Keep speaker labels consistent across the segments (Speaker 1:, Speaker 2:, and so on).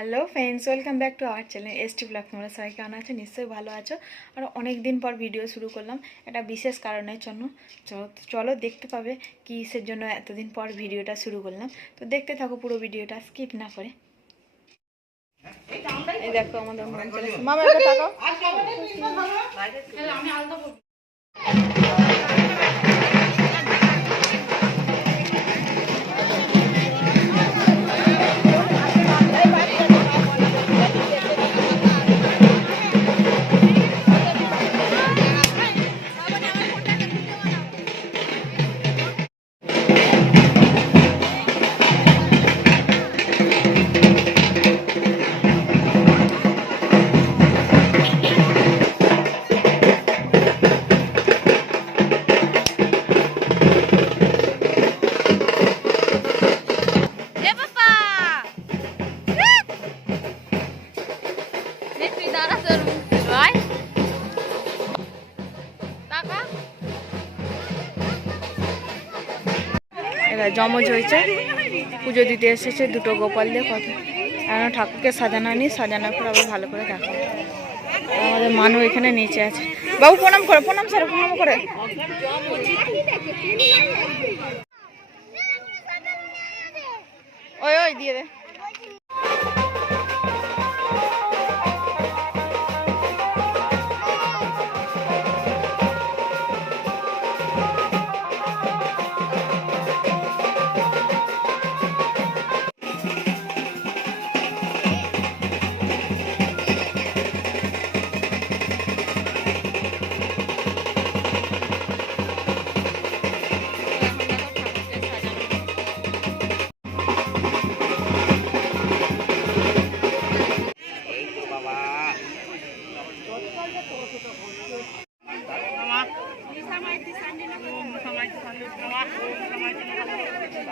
Speaker 1: Hello friends welcome back to our channel S T blog তোমরা সবাই কেমন আছো? নিশ্চয়ই ভালো আছো। আর অনেক দিন পর ভিডিও শুরু করলাম। একটা বিশেষ কারণের জন্য চলো দেখতে পাবে কিসের জন্য এতদিন পর ভিডিওটা শুরু করলাম। তো দেখতে থাকো পুরো ভিডিওটা স্কিপ না করে। দেখো, আমাদের এরা জমজ হয়েছে। পুজো দিতে এসেছে দুটো গোপাল দিয়ে কথা। এখন ঠাকুরকে সাজানো হয়নি সাজানোর পর আবার ভালো করে দেখো আমাদের মানু এখানে নিচে আছে। বাবু, প্রণাম করে, প্রণাম স্যার, প্রণাম করে। ওই ওই, দিয়ে দে।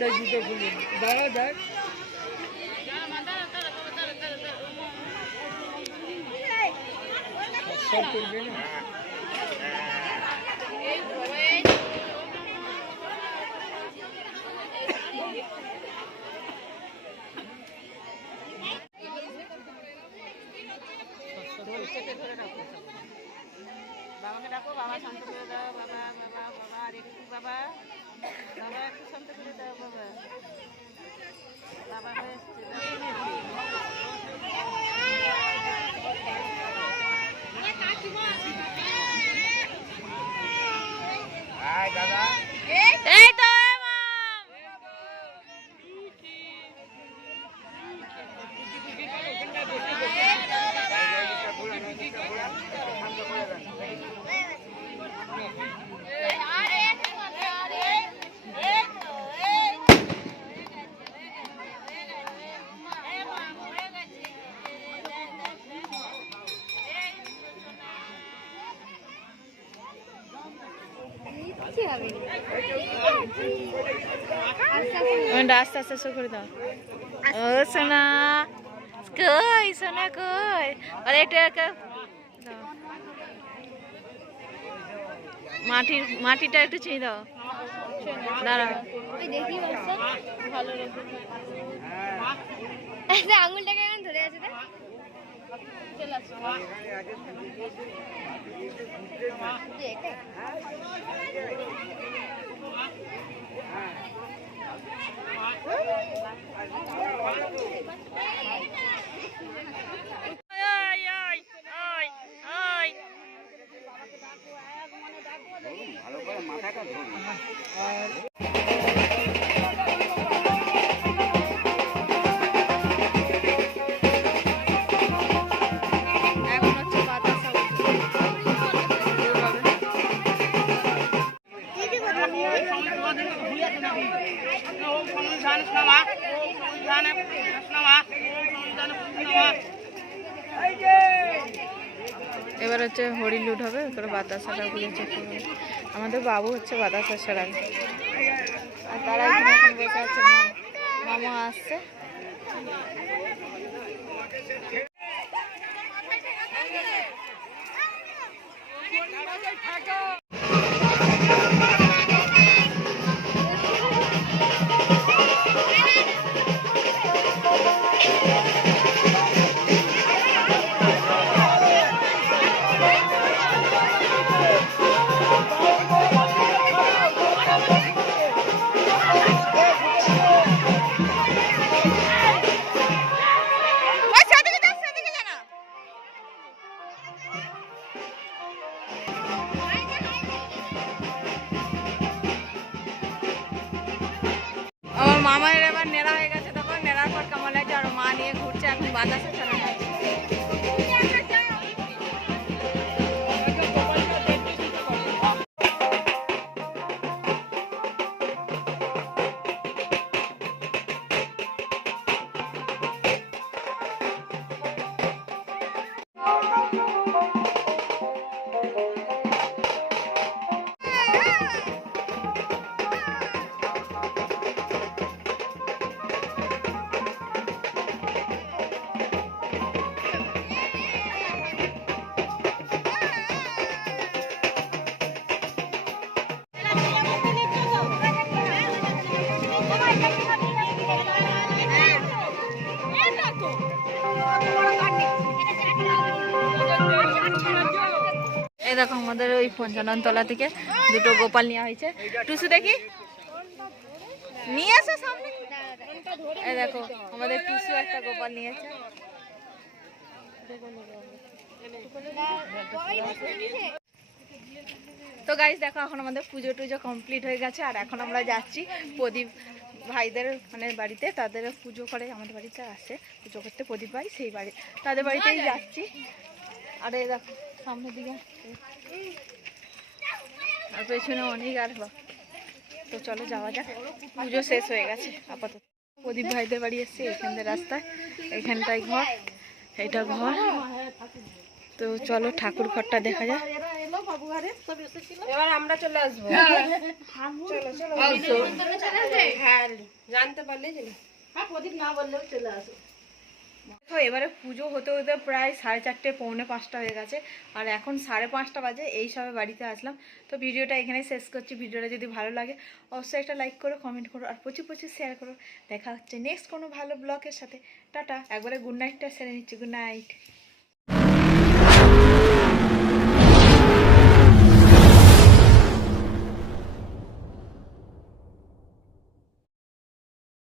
Speaker 1: আর একটু
Speaker 2: ঘুমো না না।
Speaker 3: বাবাকে ডাকো, বাবা শান্ত করে দাও বাবা বাবা বাবা, আর বাবা বাবা একটু শান্ত করে দেওয়া বাবা। বাবা হয়ে এসছে
Speaker 2: আয় দাদা
Speaker 3: এই তো
Speaker 1: ওটা আস্তে আস্তে শুরু করে দাও। ও সোনা। কই সোনা কই? আর এটা একটা। মাটির মাটিটা একটু ছুঁয়ে দাও। দাঁড়া
Speaker 4: আঙুলটাকে এখন ধরে আছে
Speaker 2: ভালো করে মাথাটা ধরুন
Speaker 1: এবার হচ্ছে হরি লুট হবে বাতাসাটা পুজো চেক করবে। আমাদের বাবু হচ্ছে বাতাসা সরাই আর তারা আছে, মামা আসছে। মামার এবার দেখো আমাদের ওই পঞ্চানন তলা থেকে দুটো গোপাল নেওয়া হয়েছে। টুসু দেখি? নিয়ে আসো সামনে। এই দেখো, আমাদের টুসু একটা গোপাল নিয়েছে। তো গাইজ দেখো, এখন আমাদের পুজো টুজো কমপ্লিট হয়ে গেছে, আর এখন আমরা যাচ্ছি প্রদীপ ভাইদের মানে বাড়িতে, তাদের পুজো করে, আমাদের বাড়িতে আসে পুজো করতে প্রদীপ ভাই, সেই বাড়ি, তাদের বাড়িতেই যাচ্ছি। আর দেখো সামনের দিকে। আর পেছনে অনেক আর তো চলো যাওয়া যাক। পুজো শেষ হয়ে গেছে আপাতত। প্রদীপ ভাইদের বাড়ি এসছে এখানটায় রাস্তায়। এখানটায় ঘর এটা ঘর। তো চলো ঠাকুর ঘরটা দেখা যায়
Speaker 3: এবার আমরা চলে আসব। হ্যাঁ জানতে পারলে
Speaker 1: দেখো এবারে পুজো হতে হতে প্রায় সাড়ে চারটে, পৌনে পাঁচটা হয়ে গেছে। আর এখন সাড়ে পাঁচটা বাজে, এই সবে বাড়িতে আসলাম। তো ভিডিওটা এখানে শেষ করছি। ভিডিওটা যদি ভালো লাগে, অবশ্যই একটা লাইক করো কমেন্ট করো, আর প্রচুর প্রচুর শেয়ার করো। দেখা হচ্ছে নেক্সট কোনো ভালো ব্লগের সাথে। টাটা, একবারে গুড নাইটটা সেরে নিচ্ছি। Good night